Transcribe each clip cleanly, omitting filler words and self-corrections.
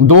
2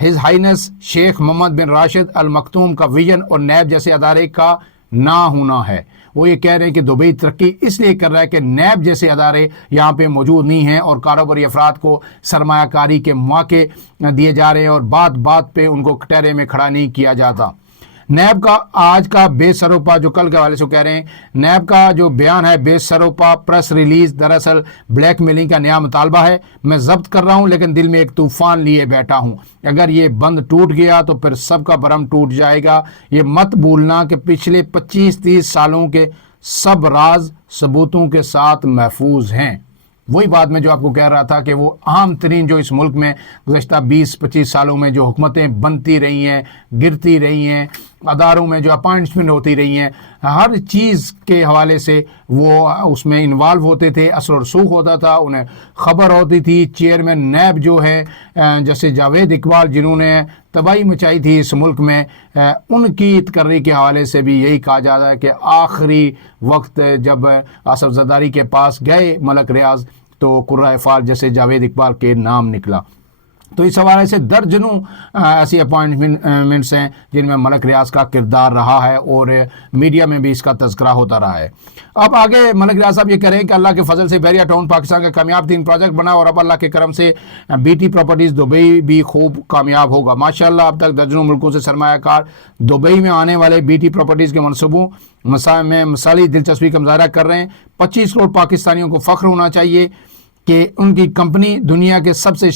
his Hines شیخ محمد بن راشد المکتوم کا vision اور NAB جیسے ادارے کا نہ ہونا ہے۔ وہ یہ کہہ رہے ہیں کہ دبئی ترقی اس لیے کر رہا ہے کہ نیب جیسے ادارے یہاں پہ موجود نہیں ہیں اور کاروباری افراد کو سرمایہ کاری کے مواقع دیے جا رہے ہیں اور بات بات پہ ان کو کٹہرے میں کھڑا نہیں کیا جاتا۔ نیب کا آج کا بے سروپا جو کل کے حوالے سے کہہ رہے ہیں، نیب کا جو بیان ہے بے سروپا پریس ریلیز دراصل بلیک میلنگ کا نیا مطالبہ ہے۔ میں ضبط کر رہا ہوں لیکن دل میں ایک طوفان لیے بیٹھا ہوں۔ اگر یہ بند ٹوٹ گیا تو پھر سب کا بھرم ٹوٹ جائے گا۔ یہ مت بھولنا کہ پچھلے 25-30 سالوں کے سب راز ثبوتوں کے ساتھ محفوظ ہیں۔ وہی بات میں جو آپ کو کہہ رہا تھا کہ وہ عام ترین جو اس ملک میں گزشتہ 20-25 سالوں میں جو حکومتیں بنتی رہی ہیں، گرتی رہی ہیں، اداروں میں جو اپائنٹمنٹ ہوتی رہی ہیں، ہر چیز کے حوالے سے وہ اس میں انوالو ہوتے تھے، اثر و رسوخ ہوتا تھا، انہیں خبر ہوتی تھی۔ چیئرمین نیب جو ہے جیسے جاوید اقبال جنہوں نے تباہی مچائی تھی اس ملک میں، ان کی تقرری کے حوالے سے بھی یہی کہا جاتا ہے کہ آخری وقت جب آصف زرداری کے پاس گئے ملک ریاض تو قرۂ افعال جیسے جاوید اقبال کے نام نکلا۔ تو اس حوالے سے درجنوں ایسی اپوائنٹمنٹس ہیں جن میں ملک ریاض کا کردار رہا ہے اور میڈیا میں بھی اس کا تذکرہ ہوتا رہا ہے۔ اب آگے ملک ریاض صاحب یہ کہہ رہے ہیں کہ اللہ کے فضل سے بحریہ ٹاؤن پاکستان کا کامیاب ترین پروجیکٹ بنا اور اب اللہ کے کرم سے بی ٹی پراپرٹیز دبئی بھی خوب کامیاب ہوگا۔ ماشاءاللہ اب تک درجنوں ملکوں سے سرمایہ کار دبئی میں آنے والے بی ٹی پراپرٹیز کے منصوبوں میں مثالی دلچسپی کا مظاہرہ کر رہے ہیں۔ 25 کروڑ پاکستانیوں کو فخر ہونا چاہیے کہ ان کی کمپنی دنیا کے سب سے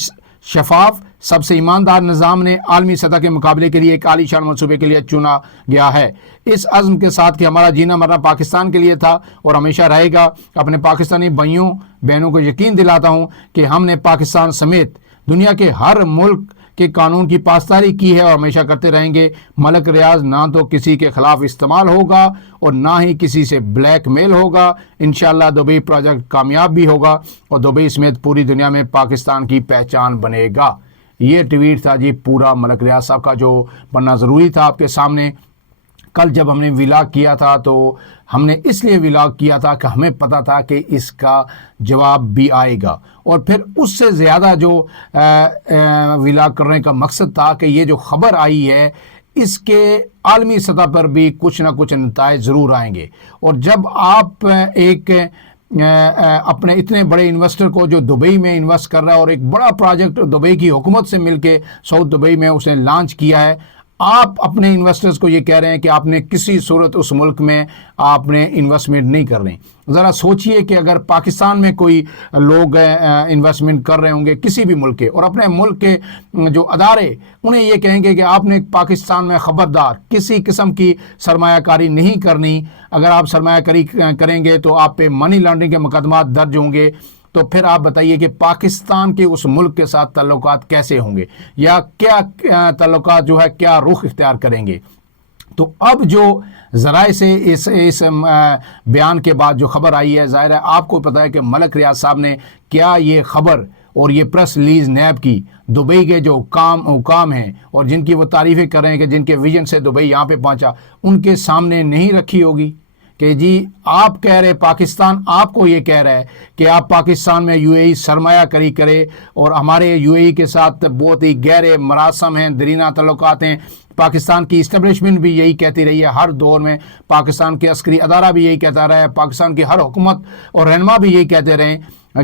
شفاف، سب سے ایماندار نظام نے عالمی سطح کے مقابلے کے لیے ایک عالی شان منصوبے کے لیے چنا گیا ہے، اس عزم کے ساتھ کہ ہمارا جینا مرنا پاکستان کے لیے تھا اور ہمیشہ رہے گا۔ اپنے پاکستانی بھائیوں بہنوں کو یقین دلاتا ہوں کہ ہم نے پاکستان سمیت دنیا کے ہر ملک کے قانون کی پاسداری کی ہے اور ہمیشہ کرتے رہیں گے۔ ملک ریاض نہ تو کسی کے خلاف استعمال ہوگا اور نہ ہی کسی سے بلیک میل ہوگا۔ انشاءاللہ دبئی پروجیکٹ کامیاب بھی ہوگا اور دبئی سمیت پوری دنیا میں پاکستان کی پہچان بنے گا۔ یہ ٹویٹ تھا جی پورا ملک ریاض صاحب کا، جو پڑھنا ضروری تھا آپ کے سامنے۔ کل جب ہم نے ولاگ کیا تھا تو ہم نے اس لیے ولاگ کیا تھا کہ ہمیں پتہ تھا کہ اس کا جواب بھی آئے گا، اور پھر اس سے زیادہ جو ولاگ کرنے کا مقصد تھا کہ یہ جو خبر آئی ہے اس کے عالمی سطح پر بھی کچھ نہ کچھ نتائج ضرور آئیں گے۔ اور جب آپ ایک اپنے اتنے بڑے انویسٹر کو جو دبئی میں انویسٹ کر رہا ہے اور ایک بڑا پروجیکٹ دبئی کی حکومت سے مل کے ساؤتھ دبئی میں اس نے لانچ کیا ہے، آپ اپنے انویسٹرز کو یہ کہہ رہے ہیں کہ آپ نے کسی صورت اس ملک میں آپ نے انویسٹمنٹ نہیں کر رہے۔ ذرا سوچئے کہ اگر پاکستان میں کوئی لوگ انویسٹمنٹ کر رہے ہوں گے کسی بھی ملک کے، اور اپنے ملک کے جو ادارے انہیں یہ کہیں گے کہ آپ نے پاکستان میں خبردار کسی قسم کی سرمایہ کاری نہیں کرنی، اگر آپ سرمایہ کاری کریں گے تو آپ پہ منی لانڈرنگ کے مقدمات درج ہوں گے، تو پھر آپ بتائیے کہ پاکستان کے اس ملک کے ساتھ تعلقات کیسے ہوں گے، یا کیا تعلقات جو ہے کیا رخ اختیار کریں گے۔ تو اب جو ذرائع سے اس بیان کے بعد جو خبر آئی ہے، ظاہر ہے آپ کو پتہ ہے کہ ملک ریاض صاحب نے کیا یہ خبر اور یہ پریس ریلیز نیب کی دبئی کے جو حکام ہیں اور جن کی وہ تعریفیں کر رہے ہیں کہ جن کے ویژن سے دبئی یہاں پہ پہنچا، ان کے سامنے نہیں رکھی ہوگی کہ جی آپ کہہ رہے پاکستان آپ کو یہ کہہ رہا ہے کہ آپ پاکستان میں UAE سرمایہ کاری کرے، اور ہمارے UAE کے ساتھ بہت ہی گہرے مراسم ہیں، دیرینہ تعلقات ہیں۔ پاکستان کی اسٹیبلشمنٹ بھی یہی کہتی رہی ہے ہر دور میں، پاکستان کے عسکری ادارہ بھی یہی کہتا رہا ہے، پاکستان کی ہر حکومت اور رہنما بھی یہی کہتے رہے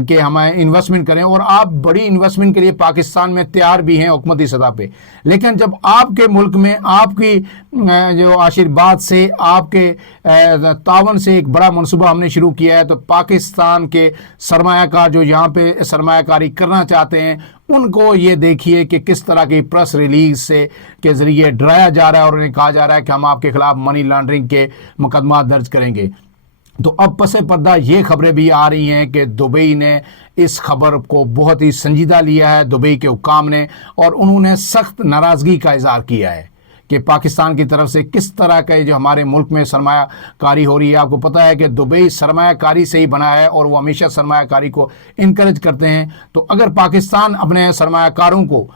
کہ ہمیں انویسٹمنٹ کریں، اور آپ بڑی انویسٹمنٹ کے لیے پاکستان میں تیار بھی ہیں حکومتی سطح پہ۔ لیکن جب آپ کے ملک میں آپ کی جو آشیرواد سے آپ کے تعاون سے ایک بڑا منصوبہ ہم نے شروع کیا ہے، تو پاکستان کے سرمایہ کار جو یہاں پہ سرمایہ کاری کرنا چاہتے ہیں ان کو یہ دیکھیے کہ کس طرح کی پریس ریلیز سے کے ذریعے ڈرایا جا رہا ہے اور انہیں کہا جا رہا ہے کہ ہم آپ کے خلاف منی لانڈرنگ کے مقدمات درج کریں گے۔ تو اب پس پردہ یہ خبریں بھی آ رہی ہیں کہ دبئی نے اس خبر کو بہت ہی سنجیدہ لیا ہے، دبئی کے حکام نے، اور انہوں نے سخت ناراضگی کا اظہار کیا ہے کہ پاکستان کی طرف سے کس طرح کا جو ہمارے ملک میں سرمایہ کاری ہو رہی ہے. آپ کو پتہ ہے کہ دبئی سرمایہ کاری سے ہی بنا ہے اور وہ ہمیشہ سرمایہ کاری کو انکریج کرتے ہیں. تو اگر پاکستان اپنے سرمایہ کاروں کو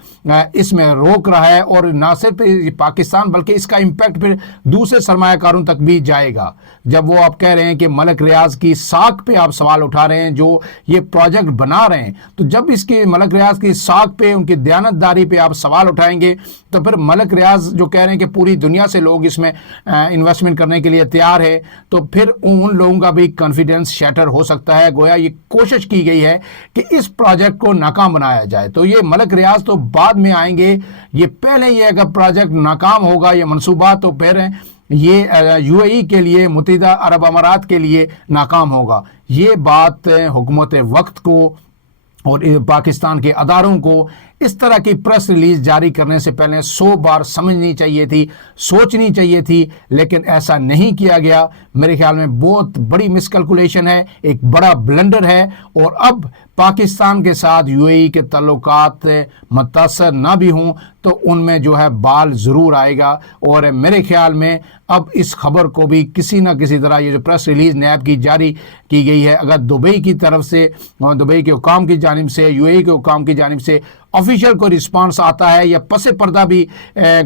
اس میں روک رہا ہے اور نہ صرف پاکستان بلکہ اس کا امپیکٹ پھر دوسرے سرمایہ کاروں تک بھی جائے گا. جب وہ آپ کہہ رہے ہیں کہ ملک ریاض کی ساکھ پہ آپ سوال اٹھا رہے ہیں جو یہ پروجیکٹ بنا رہے ہیں, تو جب اس کی ملک ریاض کی ساکھ پہ ان کی دیانتداری پہ آپ سوال اٹھائیں گے تو پھر ملک ریاض جو کہہ رہے ہیں کہ پوری دنیا سے لوگ اس میں انویسٹمنٹ کرنے کے لیے تیار ہے, تو پھر ان لوگوں کا بھی کانفیڈنس شیٹر ہو سکتا ہے. گویا یہ کوشش کی گئی ہے کہ اس پروجیکٹ کو ناکام بنایا جائے. تو یہ ملک ریاض تو بعد میں آئیں گے, یہ پہلے یہ اگر پروجیکٹ ناکام ہوگا یہ منصوبات تو پھر یہ یو اے ای کے لیے, متحدہ عرب امارات کے لیے ناکام ہوگا. یہ بات حکومت وقت کو اور پاکستان کے اداروں کو اس طرح کی پریس ریلیز جاری کرنے سے پہلے 100 بار سمجھنی چاہیے تھی, سوچنی چاہیے تھی, لیکن ایسا نہیں کیا گیا. میرے خیال میں بہت بڑی مس کیلکولیشن ہے, ایک بڑا بلنڈر ہے, اور اب پاکستان کے ساتھ یو اے ای کے تعلقات متاثر نہ بھی ہوں تو ان میں جو ہے بال ضرور آئے گا. اور میرے خیال میں اب اس خبر کو بھی کسی نہ کسی طرح, یہ جو پریس ریلیز نیب کی جاری کی گئی ہے, اگر دبئی کی طرف سے, دبئی کے حکام کی جانب سے, یو اے ای کے حکام کی جانب سے آفیشیل کوئی رسپانس آتا ہے یا پس پردہ بھی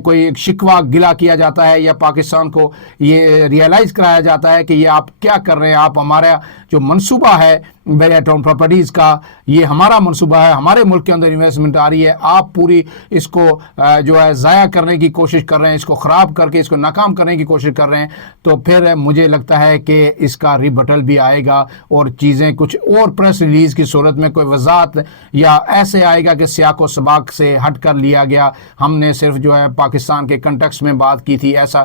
کوئی شکوہ گلا کیا جاتا ہے یا پاکستان کو یہ ریئلائز کرایا جاتا ہے کہ یہ آپ کیا کر رہے ہیں, آپ ہمارا جو منصوبہ ہے بیر ایٹم پراپرٹیز کا, یہ ہمارا منصوبہ ہے, ہمارے ملک کے اندر انویسٹمنٹ آ رہی ہے, آپ پوری اس کو جو ہے ضائع کرنے کی کوشش کر رہے ہیں, اس کو خراب کر کے اس کو ناکام کرنے کی کوشش کر رہے ہیں, تو پھر مجھے لگتا ہے کہ اس کا ریبٹل بھی آئے گا اور چیزیں کچھ اور پریس ریلیز کی صورت میں کوئی وضاحت یا ایسے آئے گا کہ سیاق و سباق سے ہٹ کر لیا گیا, ہم نے صرف جو ہے پاکستان کے کنٹیکسٹ میں بات کی تھی. ایسا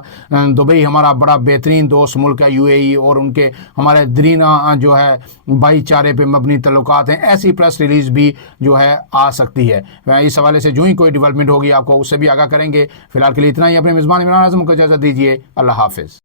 دبئی ہمارا بڑا بہترین دوست ملک ہے یو اے ای, اور ان کے ہمارے درینہ جو ہے بھائی چارے پہ مبنی تعلقات ہیں, ایسی پریس ریلیز بھی جو ہے آ سکتی ہے. اس حوالے سے جو ہی کوئی ڈیولپمنٹ ہوگی آپ کو اس سے بھی آگاہ کریں گے. فی الحال کے لیے اتنا ہی. اپنے میزبان عمران اعظم کو اجازت دیجیے. اللہ حافظ.